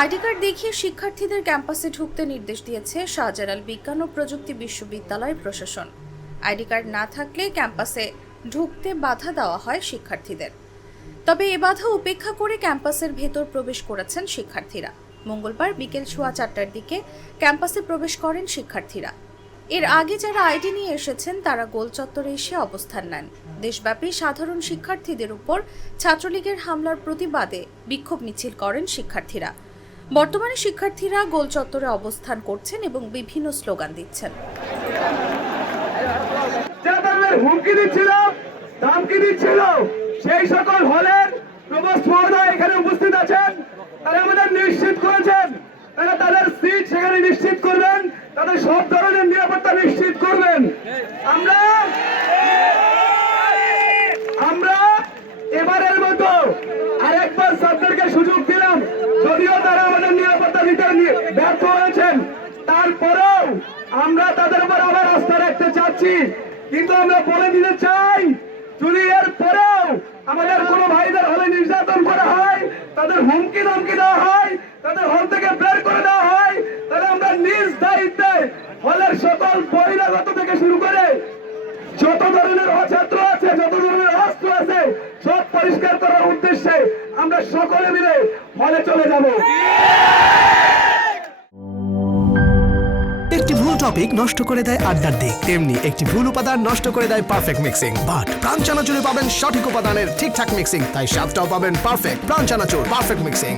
ID card দেখিয়ে শিক্ষার্থীদের ক্যাম্পাসে ঢুকতে নির্দেশ দিয়েছে শাহজালাল বিজ্ঞান ও প্রযুক্তি বিশ্ববিদ্যালয় প্রশাসন। আইডি কার্ড না থাকলে ক্যাম্পাসে ঢুকতে বাধা দেওয়া হয় শিক্ষার্থীদের। তবে এ বাধা উপেক্ষা করে ক্যাম্পাসের ভেতর প্রবেশ করেছেন শিক্ষার্থীরা। মঙ্গলবার বিকেল সোয়া চারটার দিকে ক্যাম্পাসে প্রবেশ করেন শিক্ষার্থীরা। এর আগে যারা আইডি নিয়ে এসেছেন, তারা গোল চত্বরে এসে অবস্থান নেন। দেশব্যাপী সাধারণ শিক্ষার্থীদের উপর ছাত্রলীগের হামলার প্রতিবাদে বিক্ষোভ মিছিল করেন শিক্ষার্থীরা। বর্তমানে শিক্ষার্থীরা গোল চত্বরে অবস্থান করছেন এবং বিভিন্ন স্লোগান দিচ্ছেন। হুমকি দিচ্ছিল, ধমকি দিচ্ছিল, সেই সকল হলের প্রবোস্ট মহোদয় এখানে উপস্থিত আছেন। তারা আমাদের নিশ্চিত করেছেন। তারা তাদের সিট সেখানে নিশ্চিত করবেন। তাদের সব ধরনের নিরাপত্তা নিশ্চিত করবেন। আমরা আমরা এবারের মতো আরেকবার সরকারকে সুযোগ দিলাম। যদিও তারা আমাদের নিরাপত্তা দিতে নি- ব্যর্থ হয়েছেন তারপরেও আমরা তাদের উপর আবার আস্থা চাচ্ছি কিন্তু আমরা বলে দিতে চাই, যদি এর পরেও আমাদের কোনো ভাইদের হলে নির্যাতন করা হয়, তাদের হুমকি ধমকি দেওয়া হয়, তাদের হল থেকে বের করে দেওয়া হয়, তাহলে আমরা নিজ দায়িত্বে হলের সকল বহিরাগত থেকে শুরু করে যত ধরনের অছাত্র আছে, যত ধরনের অস্ত্র আছে, সব পরিষ্কার করার উদ্দেশ্যে আমরা সকলে মিলে হলে চলে যাব। টপিক নষ্ট করে দেয় আড্ডার দিক। তেমনি একটি ভুল উপাদান নষ্ট করে দেয় পারফেক্ট মিক্সিং বাট প্রাণ চানাচুরে পাবেন সঠিক উপাদানের ঠিকঠাক মিক্সিং তাই স্বাদটাও পাবেন পারফেক্ট প্রাণ চানাচুর পারফেক্ট মিক্সিং